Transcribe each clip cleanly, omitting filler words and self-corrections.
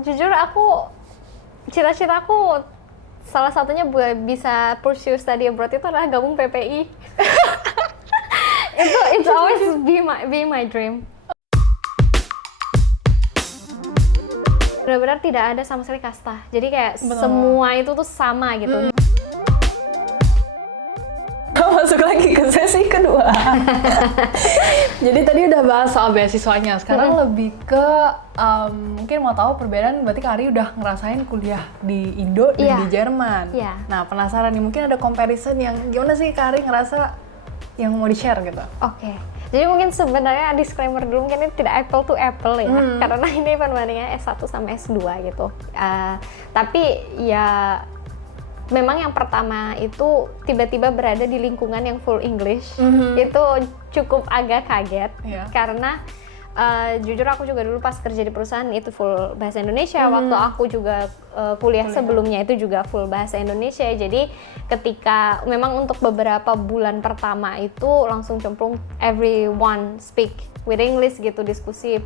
jujur aku cita-citaku salah satunya buat bisa pursue study abroad itu adalah gabung PPI. It's always be my dream. Benar-benar tidak ada sama sekali kasta. Jadi kayak semua itu tuh sama gitu. Masuk lagi ke sesi kedua. Jadi tadi udah bahas soal beasiswanya. Sekarang lebih ke mungkin mau tahu perbedaan. Berarti Kak Ari udah ngerasain kuliah di Indo dan di Jerman. Nah, penasaran nih, mungkin ada comparison yang gimana sih Kak Ari ngerasa yang mau di-share gitu? Oke. Jadi mungkin sebenarnya disclaimer dulu, mungkin ini tidak apple to apple ya, karena ini perbandingannya S1 sama S2 gitu. Tapi ya memang yang pertama itu tiba-tiba berada di lingkungan yang full English, itu cukup agak kaget, karena jujur aku juga dulu pas kerja di perusahaan itu full bahasa Indonesia, waktu aku juga kuliah sebelumnya itu juga full bahasa Indonesia. Jadi ketika memang untuk beberapa bulan pertama itu langsung cemplung everyone speak with English gitu, diskusi,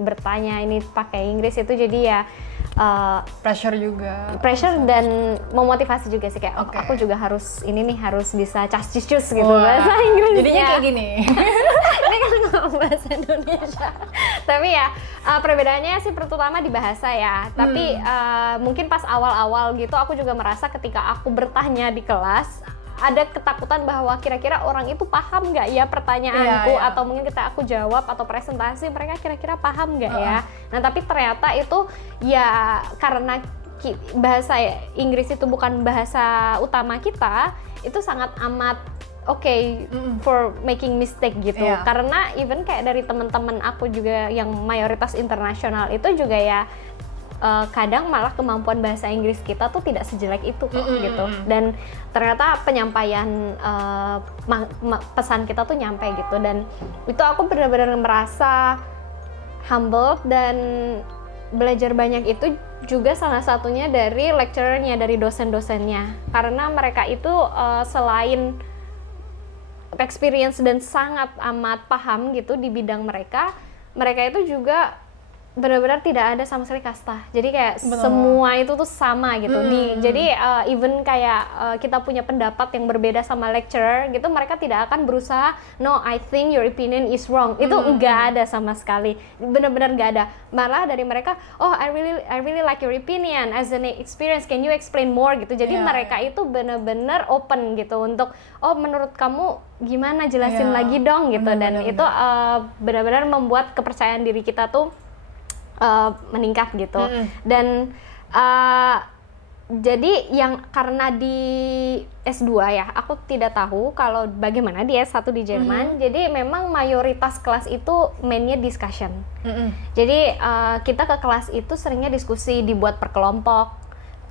bertanya ini pakai Inggris itu, jadi ya pressure dan memotivasi juga sih, kayak aku juga harus ini nih, harus bisa cas-cus gitu bahasa Inggrisnya. Jadinya kayak gini. Ini kan ngomong bahasa Indonesia. Tapi ya perbedaannya sih terutama di bahasa ya. Tapi mungkin pas awal-awal gitu aku juga merasa ketika aku bertanya di kelas ada ketakutan bahwa kira-kira orang itu paham nggak ya pertanyaanku, atau mungkin kita aku jawab atau presentasi mereka kira-kira paham nggak ya. Nah tapi ternyata itu ya karena bahasa Inggris itu bukan bahasa utama kita, itu sangat amat for making mistake gitu. Karena even kayak dari teman-teman aku juga yang mayoritas internasional itu juga ya kadang malah kemampuan bahasa Inggris kita tuh tidak sejelek itu kok gitu. Dan ternyata penyampaian pesan kita tuh nyampe gitu, dan itu aku benar-benar merasa humble dan belajar banyak. Itu juga salah satunya dari lecturernya, dari dosen-dosennya, karena mereka itu selain experience dan sangat amat paham gitu di bidang mereka itu juga benar-benar tidak ada sama sekali kasta. Jadi kayak semua itu tuh sama gitu. Jadi even kayak kita punya pendapat yang berbeda sama lecturer gitu, mereka tidak akan berusaha no I think your opinion is wrong. Itu enggak ada sama sekali. Benar-benar enggak ada. Malah dari mereka, oh I really like your opinion as an experience, can you explain more gitu. Jadi mereka itu benar-benar open gitu untuk menurut kamu gimana, jelasin lagi dong gitu. Dan itu benar-benar membuat kepercayaan diri kita tuh meningkat gitu. Dan jadi yang karena di S2 ya, aku tidak tahu kalau bagaimana di S1 di Jerman. Jadi memang mayoritas kelas itu mainnya discussion. Jadi kita ke kelas itu seringnya diskusi, dibuat per kelompok,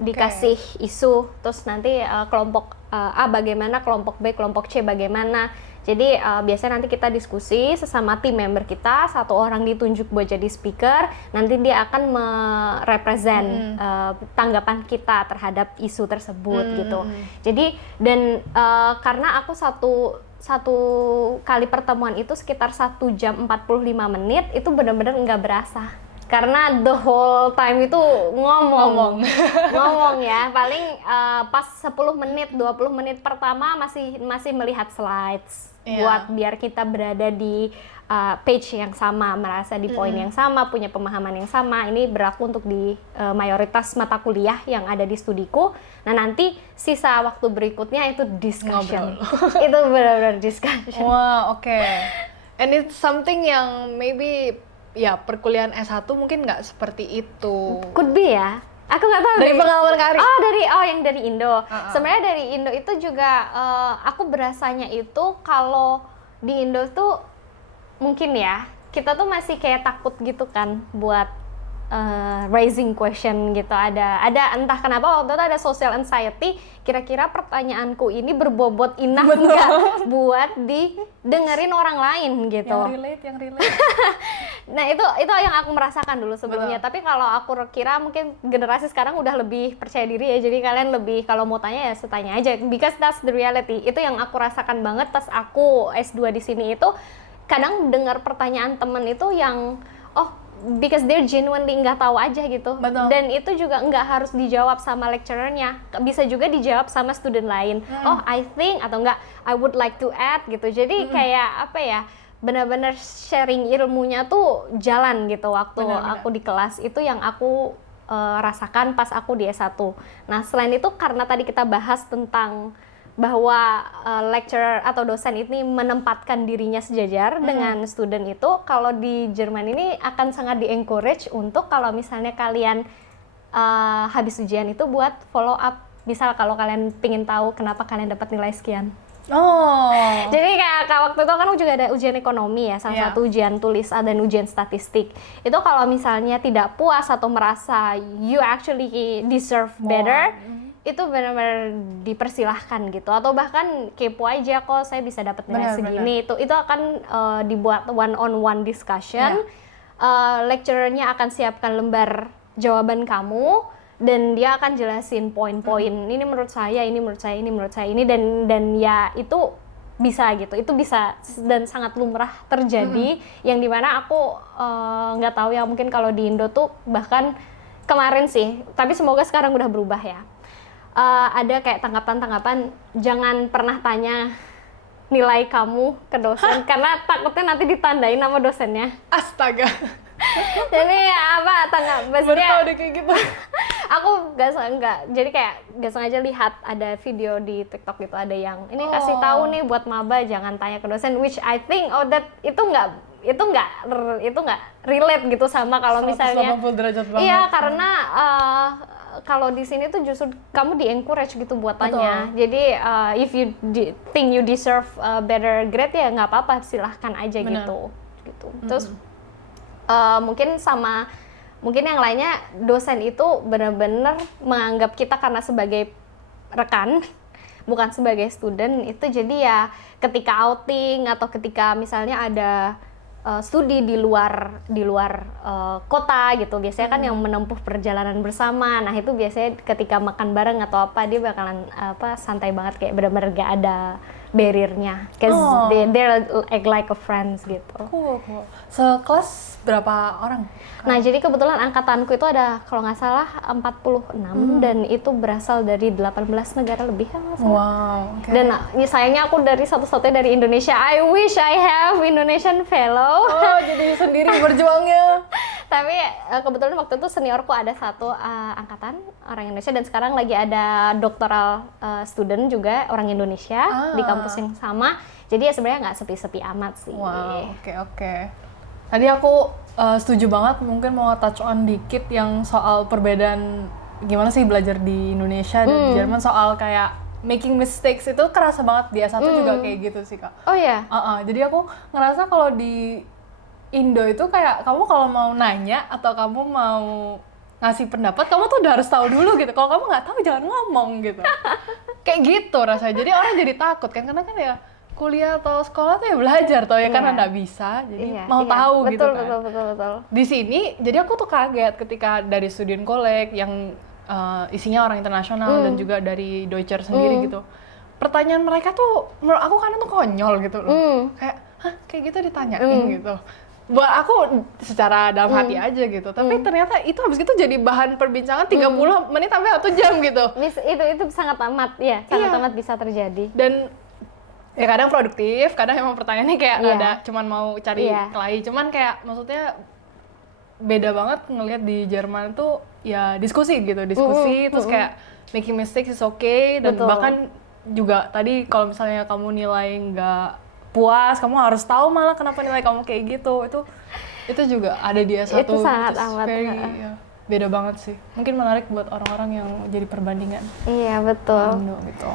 dikasih isu, terus nanti kelompok A bagaimana, kelompok B, kelompok C bagaimana. Jadi biasanya nanti kita diskusi sesama tim member kita, satu orang ditunjuk buat jadi speaker, nanti dia akan merepresent tanggapan kita terhadap isu tersebut gitu. Jadi dan karena aku satu kali pertemuan itu sekitar 1 jam 45 menit, itu benar-benar nggak berasa. Karena the whole time itu ngomong ya, paling pas 10 menit, 20 menit pertama masih melihat slides, buat biar kita berada di page yang sama, merasa di poin yang sama, punya pemahaman yang sama. Ini berlaku untuk di mayoritas mata kuliah yang ada di studiku. Nah nanti sisa waktu berikutnya itu discussion. Itu benar-benar discussion. Wah, and it's something yang maybe ya perkuliahan S1 mungkin nggak seperti itu. Could be ya. Aku nggak tahu. Dari pengalaman Kak Ari? Yang dari Indo. Sebenarnya dari Indo itu juga aku berasanya itu kalau di Indo tuh mungkin ya kita tuh masih kayak takut gitu kan buat raising question gitu. Ada entah kenapa waktu itu ada social anxiety, kira-kira pertanyaanku ini berbobot enough nggak buat didengerin orang lain gitu. Yang relate. Nah itu yang aku merasakan dulu sebelumnya. Tapi kalau aku kira mungkin generasi sekarang udah lebih percaya diri ya, jadi kalian lebih kalau mau tanya ya setanya aja, because that's the reality. Itu yang aku rasakan banget pas aku S2 di sini. Itu kadang dengar pertanyaan temen itu yang because they're genuinely nggak tahu aja gitu. Betul. Dan itu juga nggak harus dijawab sama lecturernya, bisa juga dijawab sama student lain. Oh, I think, atau enggak, I would like to add gitu. Jadi kayak apa ya, benar-benar sharing ilmunya tuh jalan gitu waktu Benar-benar. aku di kelas. Itu yang aku rasakan pas aku di S1. Nah, selain itu karena tadi kita bahas tentang bahwa lecturer atau dosen ini menempatkan dirinya sejajar dengan student itu, kalau di Jerman ini akan sangat di-encourage untuk kalau misalnya kalian habis ujian itu buat follow up. Misal kalau kalian pingin tahu kenapa kalian dapat nilai sekian. Oh. Jadi kayak waktu itu kan juga ada ujian ekonomi ya, salah satu ujian tulis dan ujian statistik. Itu kalau misalnya tidak puas atau merasa you actually deserve better, itu benar-benar dipersilahkan gitu. Atau bahkan kepo aja, kok saya bisa dapat nilai segini. Itu akan dibuat one-on-one discussion. Lecturernya akan siapkan lembar jawaban kamu, dan dia akan jelasin poin-poin, ini menurut saya, ini menurut saya, ini menurut saya, ini, dan ya itu bisa gitu, itu bisa dan sangat lumrah terjadi, yang dimana aku nggak tahu ya, mungkin kalau di Indo tuh bahkan kemarin sih, tapi semoga sekarang udah berubah ya, ada kayak tanggapan-tanggapan, jangan pernah tanya nilai kamu ke dosen, karena takutnya nanti ditandain sama dosennya. Astaga. Jadi apa maksudnya? Baru tau deh kayak gitu. Aku jadi kayak gak sengaja lihat ada video di TikTok gitu, ada yang ini kasih tahu nih buat maba jangan tanya ke dosen, which I think itu nggak relate gitu sama kalau misalnya 180 derajat banget. iya, karena kalau di sini tuh justru kamu di-encourage gitu buat tanya. Jadi if you think you deserve a better grade ya nggak apa-apa, silahkan aja. Bener. gitu. Terus mungkin yang lainnya, dosen itu benar-benar menganggap kita karena sebagai rekan, bukan sebagai student. Itu jadi ya ketika outing atau ketika misalnya ada studi di luar kota gitu, biasanya kan yang menempuh perjalanan bersama. Nah itu biasanya ketika makan bareng atau apa, dia bakalan santai banget, kayak benar-benar gak ada barrier-nya, cause they're act like a friends gitu. Cool. Sekelas berapa orang? Nah, jadi kebetulan angkatanku itu ada kalau nggak salah 46 dan itu berasal dari 18 negara lebih ya nggak salah. Wow. Okay. Dan sayangnya aku dari satu-satunya dari Indonesia. I wish I have Indonesian fellow. Oh, jadi sendiri berjuangnya. Tapi kebetulan waktu itu seniorku ada satu angkatan orang Indonesia, dan sekarang lagi ada doktoral student juga orang Indonesia di kampus yang sama. Jadi ya sebenarnya nggak sepi-sepi amat sih. Wow, oke. Tadi aku setuju banget, mungkin mau touch on dikit yang soal perbedaan gimana sih belajar di Indonesia dan di Jerman, soal kayak making mistakes itu kerasa banget di S1 juga kayak gitu sih, Kak. Oh iya? Jadi aku ngerasa kalau di Indo itu kayak kamu kalau mau nanya atau kamu mau ngasih pendapat, kamu tuh udah harus tahu dulu gitu. Kalau kamu nggak tahu jangan ngomong gitu. Kayak gitu rasanya. Jadi orang jadi takut kan, karena kan ya kuliah atau sekolah tuh ya belajar tuh ya, karena nggak bisa. Jadi mau tahu gitu kan. Betul. Di sini jadi aku tuh kaget ketika dari student college yang isinya orang internasional dan juga dari Deutscher sendiri gitu. Pertanyaan mereka tuh menurut aku kadang tuh konyol gitu loh. Kayak gitu ditanyain gitu. Buat aku secara dalam hati aja gitu, tapi ternyata itu habis itu jadi bahan perbincangan 30 menit sampai 1 jam gitu. Itu sangat amat ya, sangat amat bisa terjadi. Dan ya kadang produktif, kadang emang pertanyaannya kayak ada cuman mau cari kelahi, cuman kayak maksudnya beda banget ngelihat di Jerman tuh ya diskusi terus kayak making mistakes is okay, dan bahkan juga tadi kalau misalnya kamu nilai nggak puas, kamu harus tahu malah kenapa nilai kamu kayak gitu. Itu juga ada di S1. Itu sangat amat beda banget sih. Mungkin menarik buat orang-orang yang jadi perbandingan. Iya, betul. Indo gitu.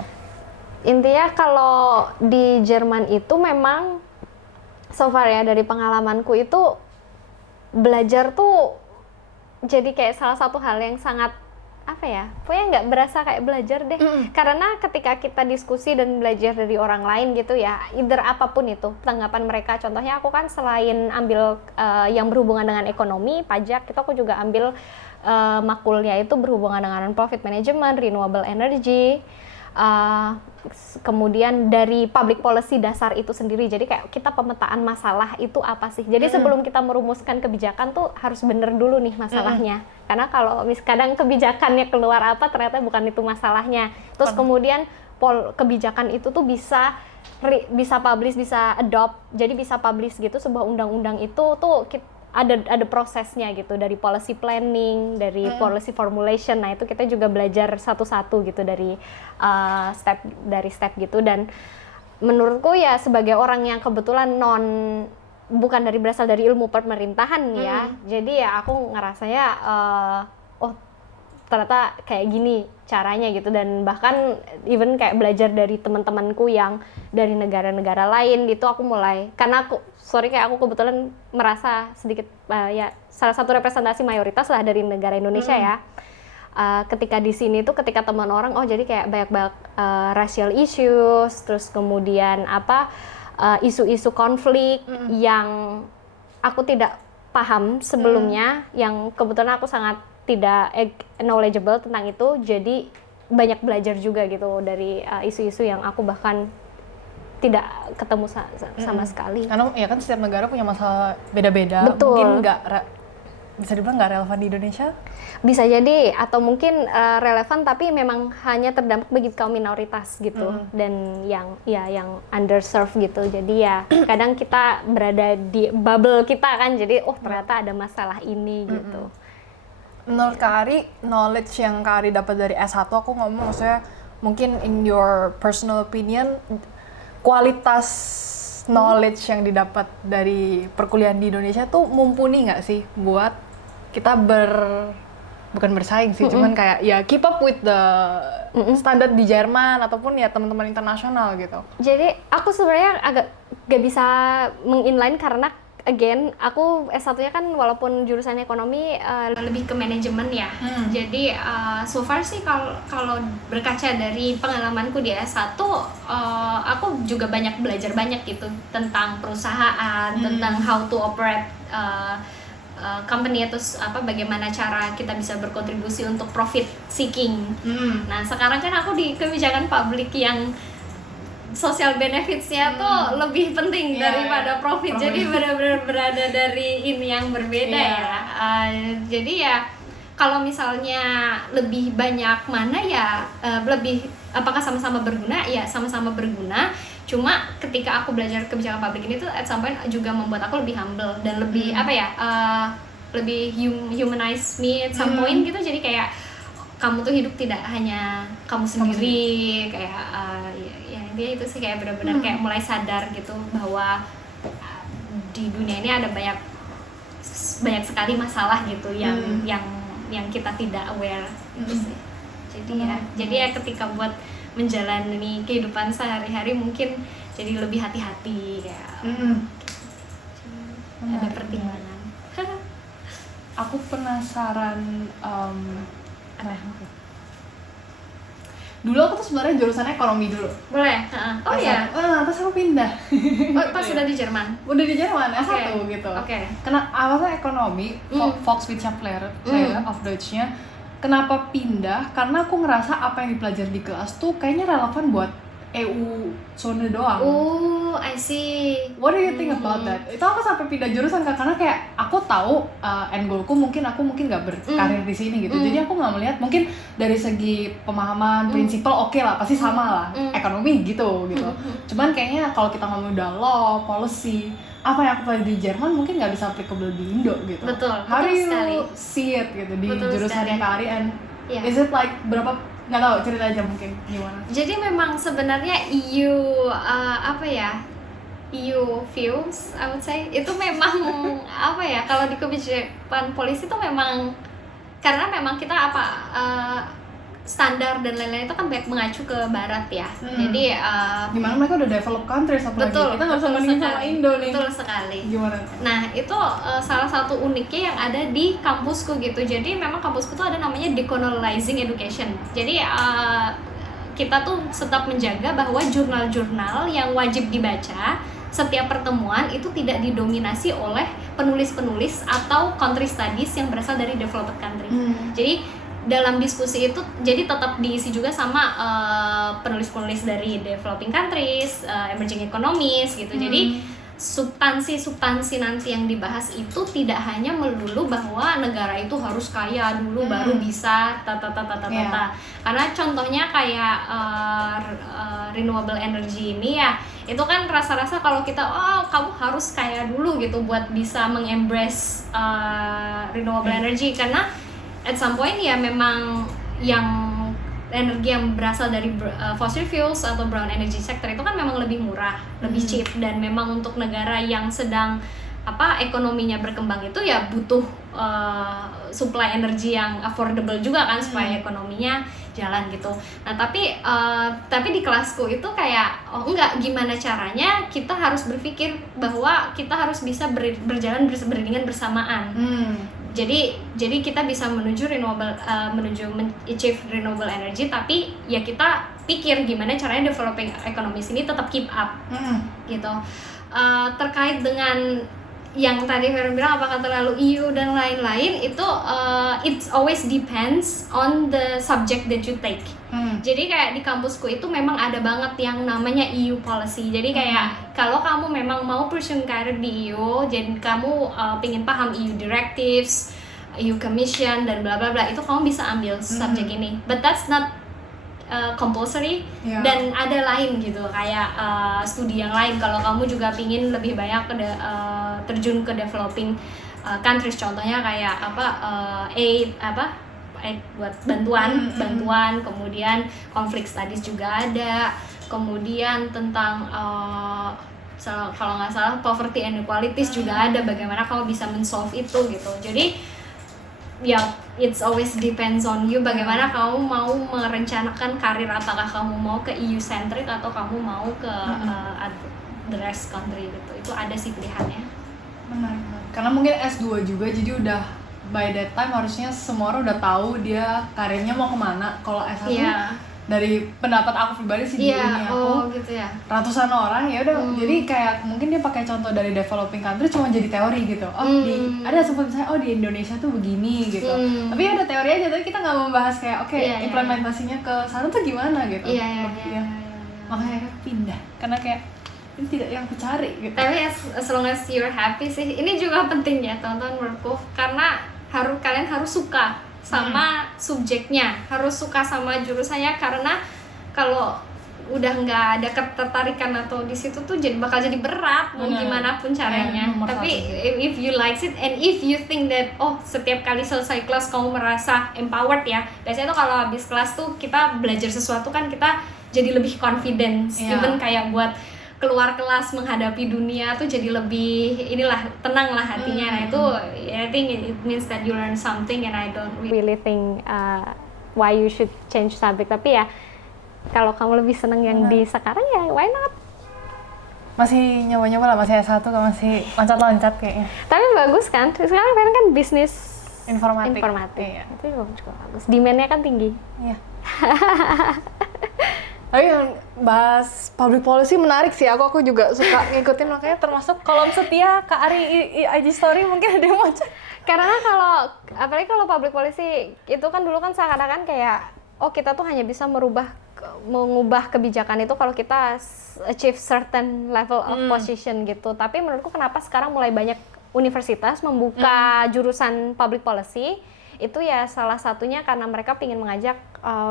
Intinya kalau di Jerman itu memang so far ya, dari pengalamanku itu belajar tuh jadi kayak salah satu hal yang sangat pokoknya nggak berasa kayak belajar deh. Karena ketika kita diskusi dan belajar dari orang lain gitu ya, either apapun itu tanggapan mereka. Contohnya aku kan selain ambil yang berhubungan dengan ekonomi, pajak, itu aku juga ambil makulnya itu berhubungan dengan profit management, renewable energy, kemudian dari public policy dasar itu sendiri. Jadi kayak kita pemetaan masalah itu apa sih. Jadi sebelum kita merumuskan kebijakan tuh harus bener dulu nih masalahnya. Karena kalau kadang kebijakannya keluar apa ternyata bukan itu masalahnya. Terus kemudian kebijakan itu tuh bisa publish, bisa adopt. Jadi bisa publish gitu sebuah undang-undang itu tuh ada prosesnya gitu, dari policy planning, dari policy formulation. Nah itu kita juga belajar satu-satu gitu dari step gitu. Dan menurutku ya sebagai orang yang kebetulan bukan berasal dari ilmu pemerintahan ya, jadi ya aku ngerasanya oh ternyata kayak gini caranya gitu. Dan bahkan even kayak belajar dari teman-temanku yang dari negara-negara lain gitu, aku mulai, karena aku kebetulan merasa sedikit ya salah satu representasi mayoritas lah dari negara Indonesia ya. Ketika di sini tuh ketika teman orang jadi kayak banyak racial issues, terus kemudian isu-isu konflik yang aku tidak paham sebelumnya, yang kebetulan aku sangat tidak knowledgeable tentang itu. Jadi banyak belajar juga gitu dari isu-isu yang aku bahkan tidak ketemu sama sekali. Karena ya kan setiap negara punya masalah beda-beda. Betul. Mungkin bisa dibilang nggak relevan di Indonesia? Bisa jadi, atau mungkin relevan tapi memang hanya terdampak bagi kaum minoritas gitu, dan yang underserved gitu. Jadi ya kadang kita berada di bubble kita kan, jadi ternyata ada masalah ini gitu. Menurut Kak Ari, knowledge yang Kak Ari dapat dari S1, aku ngomong maksudnya mungkin in your personal opinion, kualitas knowledge yang didapat dari perkuliahan di Indonesia tuh mumpuni nggak sih buat kita bukan bersaing sih, cuman kayak ya keep up with the standar di Jerman ataupun ya teman-teman internasional gitu. Jadi aku sebenarnya agak gak bisa menginline karena again, aku S1-nya kan walaupun jurusan ekonomi lebih ke manajemen ya. Jadi so far sih kalau berkaca dari pengalamanku di S1, aku juga belajar banyak gitu tentang perusahaan, tentang how to operate company, atau bagaimana cara kita bisa berkontribusi untuk profit seeking. Nah, sekarang kan aku di kebijakan publik yang social benefits-nya tuh lebih penting daripada profit. Jadi benar-benar berada dari ini yang berbeda ya. Jadi ya kalau misalnya lebih banyak mana ya lebih apakah sama-sama berguna? Ya sama-sama berguna. Cuma ketika aku belajar kebijakan publik ini tuh at some point juga membuat aku lebih humble dan lebih lebih humanize me at some point gitu. Jadi kayak kamu tuh hidup tidak hanya kamu sendiri, kayak dia itu sih kayak benar-benar kayak mulai sadar gitu bahwa di dunia ini ada banyak sekali masalah gitu yang kita tidak aware gitu sih. Jadi ya ketika buat menjalani kehidupan sehari-hari mungkin jadi lebih hati-hati kayak ada pertimbangan. Aku penasaran dulu aku tuh sebenarnya jurusan ekonomi dulu. Boleh? Oh iya. Terus aku pindah. Pas sudah di Jerman? Udah di Jerman, S1 gitu. Karena awalnya ekonomi, Volkswirtschaftslehre of Deutsch-nya. Kenapa pindah? Karena aku ngerasa apa yang dipelajari di kelas tuh kayaknya relevan buat EU zone doang. Oh, I see. What do you think about that? Itu aku sampai pindah jurusan karena kayak aku tahu end goalku mungkin nggak berkarir di sini gitu. Jadi aku nggak melihat mungkin dari segi pemahaman prinsipal oke lah, pasti sama lah ekonomi gitu. Cuman kayaknya kalau kita ngomong udah law, policy, apa yang aku pelajari di Jerman mungkin nggak bisa applicable di Indo gitu. Betul. How do you sekali. see it gitu di Betul jurusan sekali. Kak Ari, and is it like berapa? Nggak tahu, cerita aja mungkin gimana. Jadi memang sebenarnya EU views, I would say itu memang kalau di kebijakan polisi itu memang karena memang kita standar dan lain-lain itu kan banyak mengacu ke barat ya. Jadi gimana mereka udah develop countries apalagi betul, kita nggak usah bandingin sama Indo nih. Betul sekali. Gimana? Nah itu salah satu uniknya yang ada di kampusku gitu. Jadi memang kampusku tuh ada namanya decolonializing education. Jadi kita tuh tetap menjaga bahwa jurnal-jurnal yang wajib dibaca setiap pertemuan itu tidak didominasi oleh penulis-penulis atau country studies yang berasal dari developed country. Jadi dalam diskusi itu jadi tetap diisi juga sama penulis-penulis dari developing countries, emerging economies gitu. Jadi substansi nanti yang dibahas itu tidak hanya melulu bahwa negara itu harus kaya dulu baru bisa karena contohnya kayak renewable energy ini ya, itu kan rasa-rasa kalau kita kamu harus kaya dulu gitu buat bisa mengembrace renewable energy, karena at some point ya memang yang energi yang berasal dari fossil fuels atau brown energy sector itu kan memang lebih murah, lebih cheap, dan memang untuk negara yang sedang ekonominya berkembang itu ya butuh supply energi yang affordable juga kan supaya ekonominya jalan gitu. Nah tapi di kelasku itu kayak enggak, gimana caranya kita harus berpikir bahwa kita harus bisa berjalan beriringan bersamaan. Jadi kita bisa menuju achieve renewable energy, tapi ya kita pikir gimana caranya developing economies ini tetap keep up gitu. Terkait dengan yang tadi Vero bilang apakah terlalu EU dan lain-lain, itu it always depends on the subject that you take. Jadi kayak di kampusku itu memang ada banget yang namanya EU policy. Jadi kayak kalau kamu memang mau pursue karir di EU, jadi kamu pingin paham EU directives, EU Commission dan bla bla bla, itu kamu bisa ambil subjek ini. But that's not compulsory, dan ada lain gitu kayak studi yang lain kalau kamu juga pingin lebih banyak terjun ke developing countries, contohnya kayak aid buat bantuan, kemudian conflict studies juga ada, kemudian tentang kalau nggak salah poverty and inequalities juga ada, bagaimana kamu bisa men-solve itu gitu. Jadi ya it's always depends on you, bagaimana kamu mau merencanakan karir, apakah kamu mau ke EU centric atau kamu mau ke the rest country gitu. Itu ada sih pilihannya. Menarik. Karena mungkin S2 juga, jadi udah by that time harusnya semua orang udah tahu dia karirnya mau kemana. Kalau S1 dari pendapat aku pribadi sih, di uni aku gitu ya, ratusan orang ya udah, jadi kayak mungkin dia pakai contoh dari developing country cuma jadi teori gitu. Ada sempat misalnya di Indonesia tuh begini gitu, tapi ada teori aja, tapi kita nggak membahas kayak implementasinya ke sana tuh gimana gitu. Makanya pindah karena kayak ini tidak yang aku cari gitu. Tapi as long as you're happy sih, ini juga penting ya teman-teman menurutku, karena kalian harus suka sama subjeknya, harus suka sama jurusannya, karena kalau udah nggak ada ketertarikan atau di situ tuh bakal jadi berat mau gimana pun caranya. Tapi if you like it and if you think that setiap kali selesai kelas kamu merasa empowered ya, biasanya tuh kalau habis kelas tuh kita belajar sesuatu kan kita jadi lebih confidence, even kayak buat keluar kelas menghadapi dunia tuh jadi lebih tenang lah hatinya. Nah itu I think it means that you learn something, and I don't really think why you should change subject. Tapi ya kalau kamu lebih seneng yang di sekarang ya why not? Masih nyoba-nyoba lah, masih S1 kan, masih loncat-loncat kayaknya. Tapi bagus kan, sekarang kan bisnis informatik. Iya. Itu juga bagus, demand-nya kan tinggi. Iya. Tapi yang bahas public policy menarik sih, aku juga suka ngikutin, makanya termasuk kolom setia Kak Ari IG story mungkin ada yang mau cek. Karena apalagi kalau public policy itu kan dulu kan seakan-akan kayak kita tuh hanya bisa mengubah kebijakan itu kalau kita achieve certain level of position gitu. Tapi menurutku kenapa sekarang mulai banyak universitas membuka jurusan public policy, itu ya salah satunya karena mereka ingin mengajak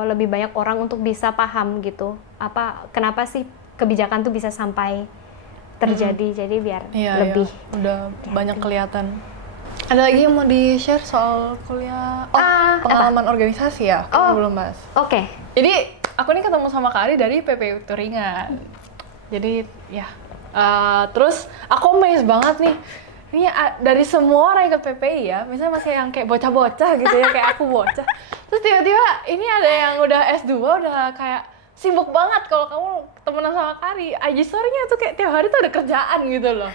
lebih banyak orang untuk bisa paham gitu kenapa sih kebijakan tuh bisa sampai terjadi. Jadi biar lebih udah banyak kelihatan. Ada lagi yang mau di-share soal kuliah? Pengalaman organisasi ya? Belum bahas. Oke. Jadi aku nih ketemu sama Kak Ari dari PPU Turingan. Jadi ya terus aku amazed banget nih. Ini dari semua orang ikut PPI ya, misalnya masih yang kayak bocah-bocah gitu ya, kayak aku bocah. Terus tiba-tiba ini ada yang udah S2, udah kayak sibuk banget. Kalau kamu temenan sama Kari, IG story-nya tuh kayak tiap hari tuh ada kerjaan gitu loh.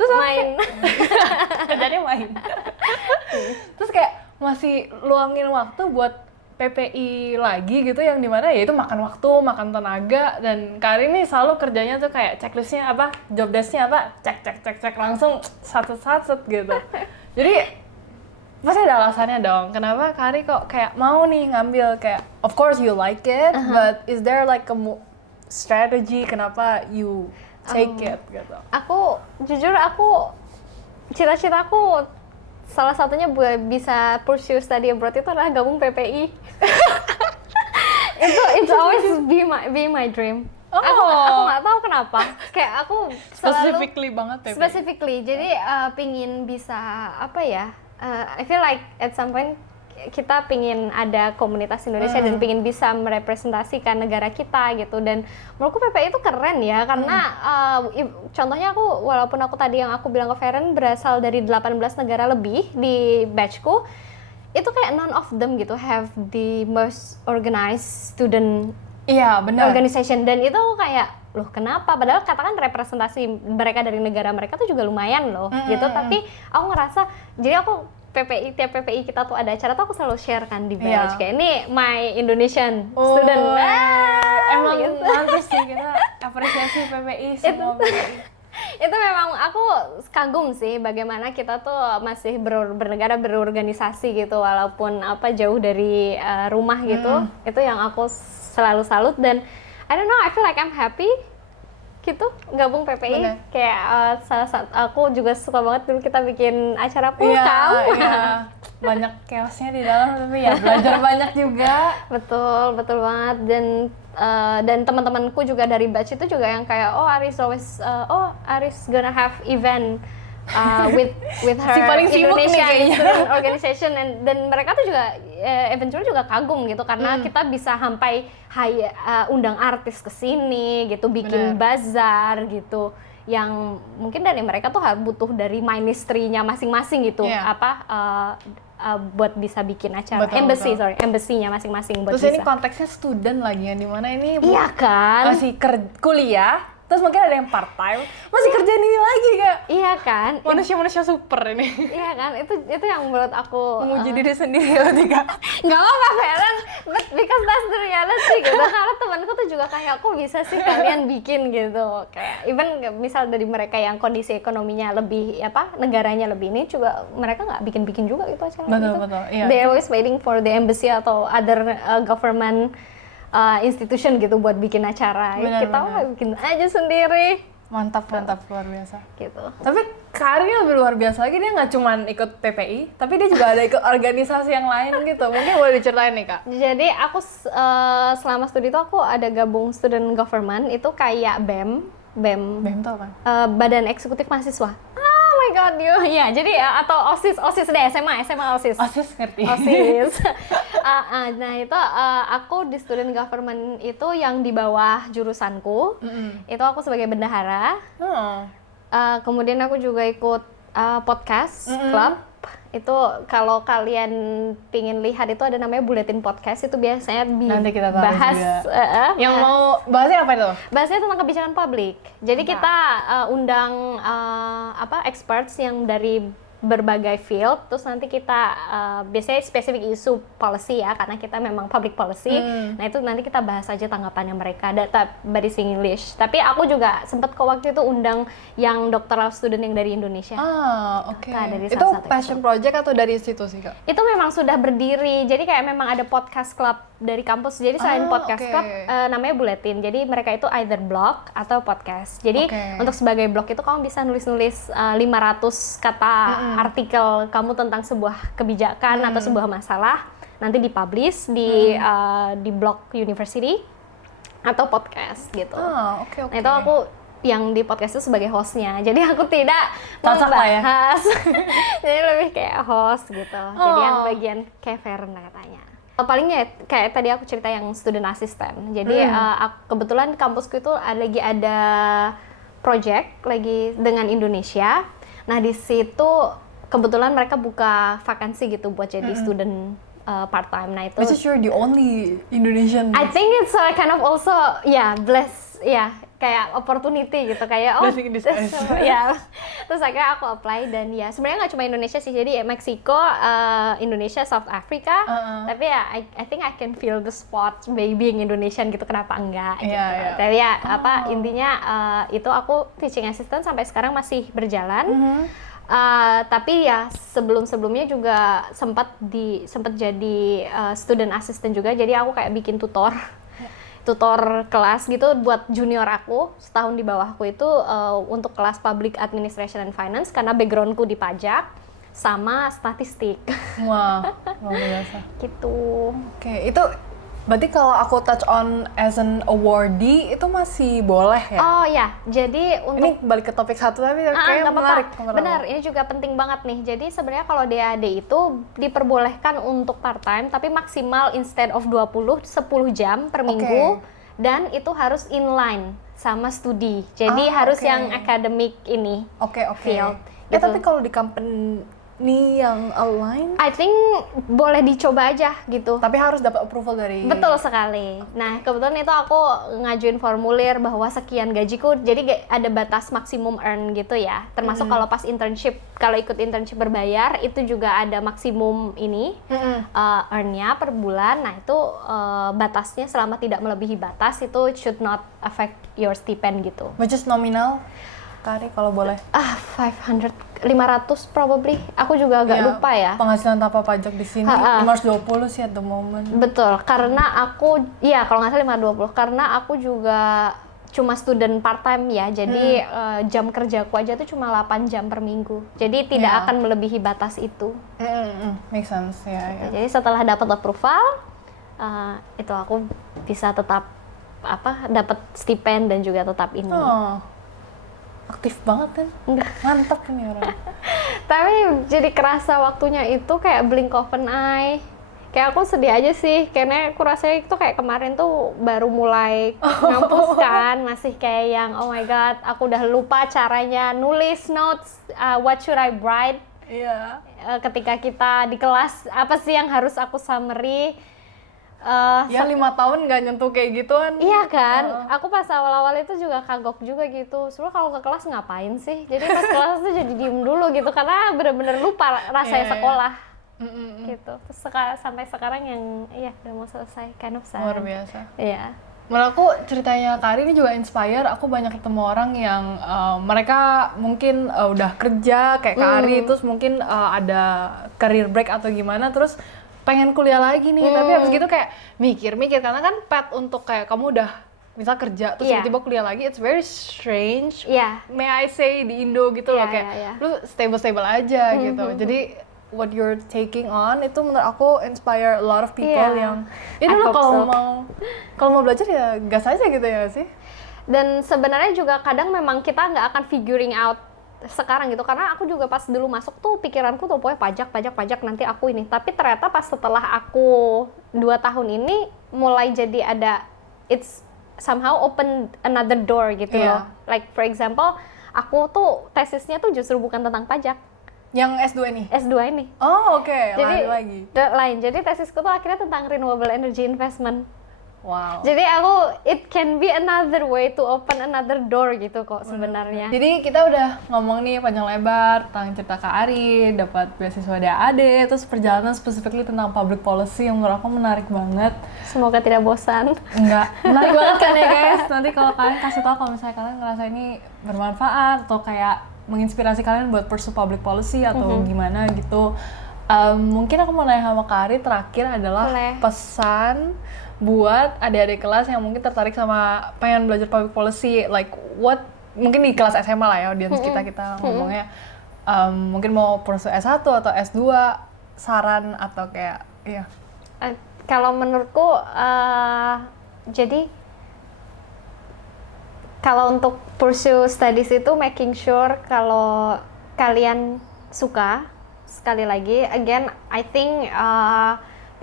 Terus main. Kerjanya main. Terus kayak masih luangin waktu buat PPI lagi gitu, yang dimana ya itu makan waktu, makan tenaga, dan Kari ini selalu kerjanya tuh kayak checklistnya job desk-nya cek langsung satu gitu. Jadi pasti ada alasannya dong. Kenapa Kari kok kayak mau nih ngambil kayak, of course you like it, but is there like a strategy kenapa you take it gitu? Aku jujur cita-citaku salah satunya buat bisa pursue study abroad itu adalah gabung PPI. It's always be my dream. Aku nggak tahu kenapa. Kayak aku selalu specifically. Jadi pingin bisa apa ya? I feel like at some point kita pingin ada komunitas Indonesia dan pingin bisa merepresentasikan negara kita gitu. Dan menurutku PPI itu keren ya karena contohnya walaupun aku tadi yang aku bilang ke Feren berasal dari 18 negara lebih di batchku, itu kayak none of them gitu have the most organized student organization. Dan itu kayak loh kenapa, padahal katakan representasi mereka dari negara mereka tuh juga lumayan loh gitu. Tapi aku ngerasa, jadi aku tiap PPI kita tuh ada acara tuh aku selalu share kan di batch kayak ini my Indonesian student. Emang gitu. Mantus sih, kita apresiasi PPI semua PPI. Itu memang aku kagum sih bagaimana kita tuh masih bernegara, berorganisasi gitu walaupun jauh dari rumah gitu. Itu yang aku selalu salut dan I don't know, I feel like I'm happy gitu gabung PPI. Bener. Kayak salah satu aku juga suka banget dulu kita bikin acara pulkam. Iya. Banyak chaosnya di dalam tapi ya belajar banyak juga. Betul banget. Dan teman-temanku juga dari batch itu juga yang kayak Aris gonna have event with her Indonesian student organization dan mereka tuh juga eventually juga kagum gitu karena kita bisa sampai undang artis ke sini gitu, bikin bazar gitu yang mungkin dari mereka tuh butuh dari ministry-nya masing-masing gitu buat bisa bikin acara embassy-nya masing-masing buat terus bisa. Ini konteksnya student lagi yang dimana ini iya kan masih kuliah. Terus mungkin ada yang part time masih kerjaan ini lagi kayak iya kan manusia super ini iya kan itu yang menurut aku menguji diri sendiri loh Tika. Nggak apa-apa Feren, but because that's the reality gitu. Karena temanku tuh juga kayak kok bisa sih kalian bikin gitu kayak even misal dari mereka yang kondisi ekonominya lebih negaranya lebih ini juga mereka nggak bikin juga gitu acara gitu. Betul iya. They always waiting for the embassy atau other government institution gitu buat bikin acara. Kita mah bikin aja sendiri. Mantap luar biasa Gitu. Tapi karirnya lebih luar biasa lagi, dia nggak cuma ikut PPI tapi dia juga ada ikut organisasi yang lain gitu. Mungkin boleh diceritain nih Kak. Jadi aku selama studi itu aku ada gabung student government itu kayak BEM tuh apa? Badan Eksekutif Mahasiswa. Oh my god, ya jadi atau OSIS deh, SMA OSIS. OSIS ngerti. OSIS. Nah itu aku di student government itu yang di bawah jurusanku. Itu aku sebagai bendahara. Kemudian aku juga ikut podcast club. Itu kalau kalian pingin lihat itu ada namanya Buletin Podcast, itu biasanya nanti kita bahas yang mau bahasnya apa itu? Bahasnya tentang kebijakan publik. Jadi kita undang experts yang dari berbagai field, terus nanti kita biasanya spesifik isu policy ya, karena kita memang public policy. Nah itu nanti kita bahas aja tanggapannya mereka, but it's in English. Tapi aku juga sempat ke waktu itu undang yang doctoral student yang dari Indonesia. Oke. Itu passion project atau dari institusi Kak? Itu memang sudah berdiri, jadi kayak memang ada podcast club dari kampus. Jadi selain podcast club namanya Buletin. Jadi mereka itu either blog atau podcast. Jadi untuk sebagai blog itu kamu bisa nulis-nulis 500 kata artikel kamu tentang sebuah kebijakan atau sebuah masalah, nanti dipublish di blog university atau podcast gitu. Nah itu aku yang di podcast itu sebagai hostnya, jadi aku tidak membahas jadi lebih kayak host gitu. Jadi yang bagian kayak Feren katanya. Palingnya kayak tadi aku cerita yang student assistant. Jadi kebetulan kampusku itu lagi ada project lagi dengan Indonesia. Nah di situ kebetulan mereka buka vakansi gitu buat jadi student part time. Nah itu. Which is you're the only Indonesian. I think it's kind of also bless kayak opportunity gitu kayak blessing in disguise. Terus akhirnya aku apply dan ya sebenarnya nggak cuma Indonesia sih, jadi Meksiko, Indonesia, South Africa. Tapi ya I think I can feel the spot being Indonesian gitu, kenapa enggak gitu. Tapi ya intinya itu aku teaching assistant sampai sekarang masih berjalan. Tapi ya sebelumnya juga sempat jadi student assistant juga, jadi aku kayak bikin tutor kelas gitu buat junior aku setahun di bawahku itu untuk kelas Public Administration and Finance karena backgroundku di pajak sama statistik. Wah, luar biasa. Gitu. Oke, itu berarti kalau aku touch on as an awardee itu masih boleh ya? Oh ya, jadi Ini balik ke topik satu tapi kayaknya nggak menarik. apa-apa. Benar, ini juga penting banget nih. Jadi sebenarnya kalau DAD itu diperbolehkan untuk part time tapi maksimal instead of 10 jam per minggu dan itu harus inline sama studi. Jadi harus yang academic ini. Field. Gitu. Tapi kalau di company yang align, I think boleh dicoba aja gitu. tapi harus dapat approval dari. Betul sekali. Nah, kebetulan itu aku ngajuin formulir bahwa sekian gajiku, jadi ada batas maksimum earn gitu ya. Termasuk kalau pas internship, kalau ikut internship berbayar, itu juga ada maksimum ini, earn-nya per bulan. Nah, itu batasnya selama tidak melebihi batas, itu should not affect your stipend gitu. Which is nominal, Kari kalau boleh. 500 probably. Aku juga agak lupa ya. Penghasilan tanpa pajak di sini 520 sih at the moment. Betul, karena aku, kalau nggak salah 520, karena aku juga cuma student part time ya, jadi jam kerjaku aja tuh cuma 8 jam per minggu, jadi tidak akan melebihi batas itu. Make sense ya. Jadi setelah dapat approval, itu aku bisa tetap dapat stipend dan juga tetap ini. Aktif banget kan? Enggak. Mantap ini orang. Tapi jadi kerasa waktunya itu kayak blink of an eye. Kayak aku sedih aja sih, karena aku rasanya itu kayak kemarin tuh baru mulai ngampus kan, masih kayak yang oh my god, aku udah lupa caranya nulis notes, what should I write. Iya. Ketika kita di kelas, apa sih yang harus aku summary. Ya 5 tahun nggak nyentuh kayak gituan. Iya kan, aku pas awal-awal itu juga kagok juga gitu. Sebenarnya kalau ke kelas ngapain sih? Jadi pas kelas tuh jadi diem dulu gitu, karena bener-bener lupa rasanya sekolah. Gitu. Terus sampai sekarang yang udah mau selesai, kind of sad. Luar biasa. Iya. Menurut aku ceritanya Kari ini juga inspire. Aku banyak ketemu orang yang mereka mungkin udah kerja kayak Kari, terus mungkin ada career break atau gimana, terus pengen kuliah lagi nih, tapi habis gitu kayak mikir-mikir, karena kan path untuk kayak kamu udah misal kerja terus tiba-tiba kuliah lagi, it's very strange. May I say di Indo gitu loh, kayak lu stable aja gitu. Jadi what you're taking on itu menurut aku inspire a lot of people yang itu loh, kalau mau belajar ya gas aja gitu ya sih. Dan sebenarnya juga kadang memang kita nggak akan figuring out sekarang gitu, karena aku juga pas dulu masuk tuh pikiranku tuh pokoknya pajak nanti aku ini, tapi ternyata pas setelah aku 2 tahun ini mulai jadi ada, it's somehow open another door gitu loh. Like for example, aku tuh tesisnya tuh justru bukan tentang pajak. Yang S2 nih? S2 ini. Oh oke, jadi lain. Jadi tesisku tuh akhirnya tentang renewable energy investment. Wow. Jadi it can be another way to open another door gitu kok sebenarnya. Jadi kita udah ngomong nih panjang lebar tentang cerita Kak Ari, dapat beasiswa DAD, terus perjalanan specifically tentang public policy yang menurut aku menarik banget. Semoga tidak bosan. Enggak, menarik banget kan ya guys. Nanti kalau kalian kasih tahu kalau misalnya kalian ngerasa ini bermanfaat atau kayak menginspirasi kalian buat pursue public policy atau gimana gitu. Mungkin aku mau nanya sama Kak Ari terakhir adalah pesan buat adik-adik kelas yang mungkin tertarik sama pengen belajar public policy, like what, mungkin di kelas SMA lah ya audiens kita ngomongnya, mungkin mau pursue S1 atau S2, saran atau kayak kalau menurutku jadi kalau untuk pursue studies itu making sure kalau kalian suka. Sekali lagi, again, I think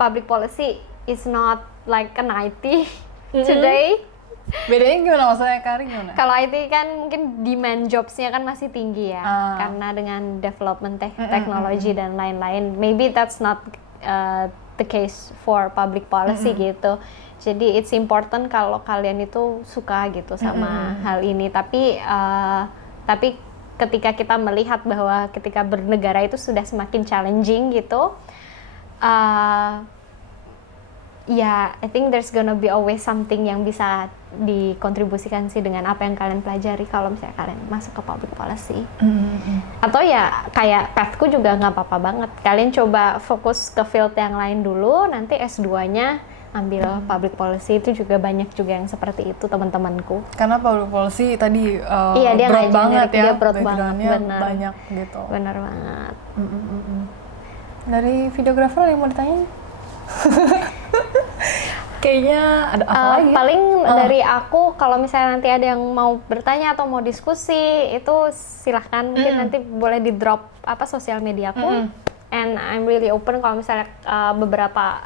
public policy is not like an IT today. Bedanya gimana maksudnya, Kari gimana? Kalau IT kan mungkin demand jobs-nya kan masih tinggi ya, karena dengan development teknologi dan lain-lain. Maybe that's not the case for public policy gitu. Jadi it's important kalau kalian itu suka gitu sama hal ini. Tapi ketika kita melihat bahwa ketika bernegara itu sudah semakin challenging gitu, ya I think there's gonna be always something yang bisa dikontribusikan sih dengan apa yang kalian pelajari kalau misalnya kalian masuk ke public policy. Atau ya kayak pathku juga nggak apa-apa banget. Kalian coba fokus ke field yang lain dulu, nanti S2-nya ambil public policy. Itu juga banyak juga yang seperti itu teman-temanku. Karena public policy tadi Iya, dia broad nggak banget generik, ya, dia broad background-nya banget, benar. banyak gitu. Benar banget. Dari videographer ada yang mau ditanyain? Kayaknya ada apa lagi? Paling dari aku, kalau misalnya nanti ada yang mau bertanya atau mau diskusi, itu silahkan mungkin nanti boleh di drop apa sosial mediaku. And I'm really open kalau misalnya beberapa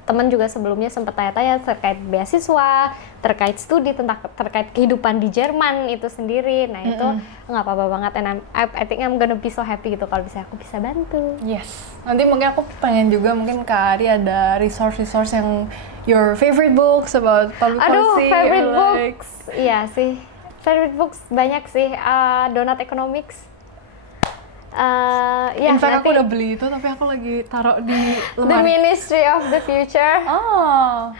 teman juga sebelumnya sempat tanya-tanya terkait beasiswa, terkait studi, terkait kehidupan di Jerman itu sendiri. Nah itu nggak apa-apa banget. And I think I'm gonna be so happy gitu kalau bisa aku bisa bantu. Yes. Nanti mungkin aku pengen juga mungkin Kak Ari ada resource yang your favorite books about public policy. Favorite like... books. Iya sih. Favorite books banyak sih. Donut Economics. Ya, In fact, nanti aku udah beli itu, tapi aku lagi taruh di The lemari. Ministry of the Future. Oh,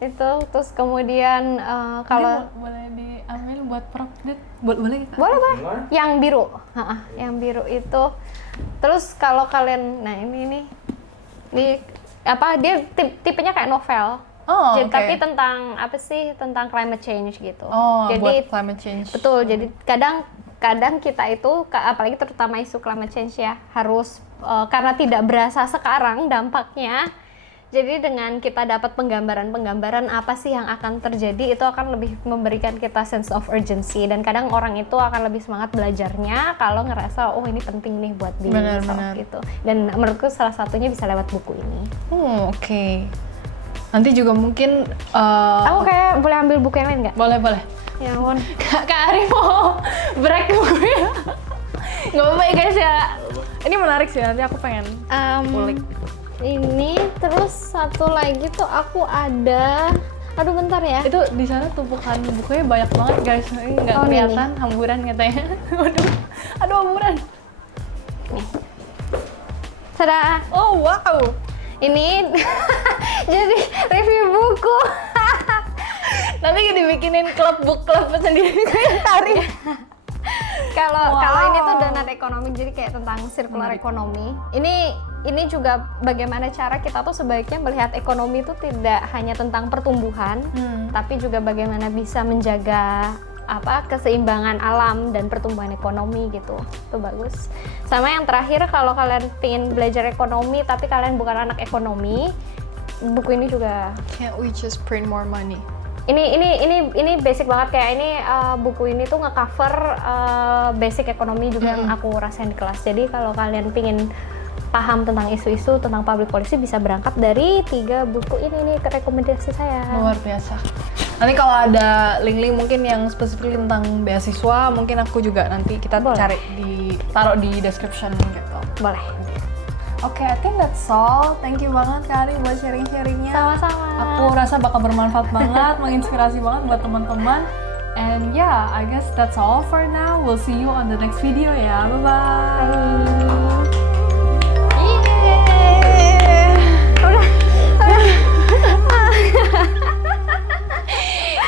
Itu terus kemudian kalau boleh diambil buat project, boleh kita? boleh yang biru. Yang biru itu. Terus kalau kalian, nah ini apa dia tipenya kayak novel. Oh, Jadi, oke. tapi tentang apa sih? Tentang climate change gitu. Oh, Jadi buat climate change. betul. Jadi kadang kita itu apalagi terutama isu climate change ya harus karena tidak berasa sekarang dampaknya. Jadi dengan kita dapat penggambaran apa sih yang akan terjadi, itu akan lebih memberikan kita sense of urgency, dan kadang orang itu akan lebih semangat belajarnya kalau ngerasa oh ini penting nih buat Benar. gitu. Dan menurutku salah satunya bisa lewat buku ini. Oke. Nanti juga mungkin Aku kayak boleh ambil buku yang lain nggak? boleh. Ya ampun. Kak Ari mau break bukunya. Nggak apa-apa ya guys ya. Ini menarik sih, nanti aku pengen kulik. Ini terus satu lagi tuh aku ada, aduh bentar ya. Itu di sana tumpukan bukunya banyak banget guys. Ini nggak Oh, ini kelihatan, hamburan katanya. Aduh hamburan. Tada. Oh wow. Ini jadi review buku. Nanti dibikinin book club sendiri kayak Tari. Kalau ini tuh donat ekonomi, jadi kayak tentang circular ekonomi. Ini juga bagaimana cara kita tuh sebaiknya melihat ekonomi itu tidak hanya tentang pertumbuhan, tapi juga bagaimana bisa menjaga keseimbangan alam dan pertumbuhan ekonomi gitu. Itu bagus. Sama yang terakhir, kalau kalian pengen belajar ekonomi tapi kalian bukan anak ekonomi, buku ini juga. Can't we just print more money? Ini basic banget, kayak ini buku ini tuh nge-cover basic ekonomi juga yang aku rasain di kelas. Jadi kalau kalian pingin paham tentang isu-isu tentang public policy, bisa berangkat dari 3 buku ini nih, ke rekomendasi saya. Luar biasa. Nanti kalau ada link-link mungkin yang spesifik tentang beasiswa, mungkin aku juga nanti kita Boleh. taruh di description gitu. Boleh. Oke, I think that's all. Thank you banget Kak Ari buat sharing-sharingnya. Sama-sama. Aku rasa bakal bermanfaat banget, menginspirasi banget buat teman-teman. And yeah, I guess that's all for now. We'll see you on the next video ya. Bye-bye. Bye.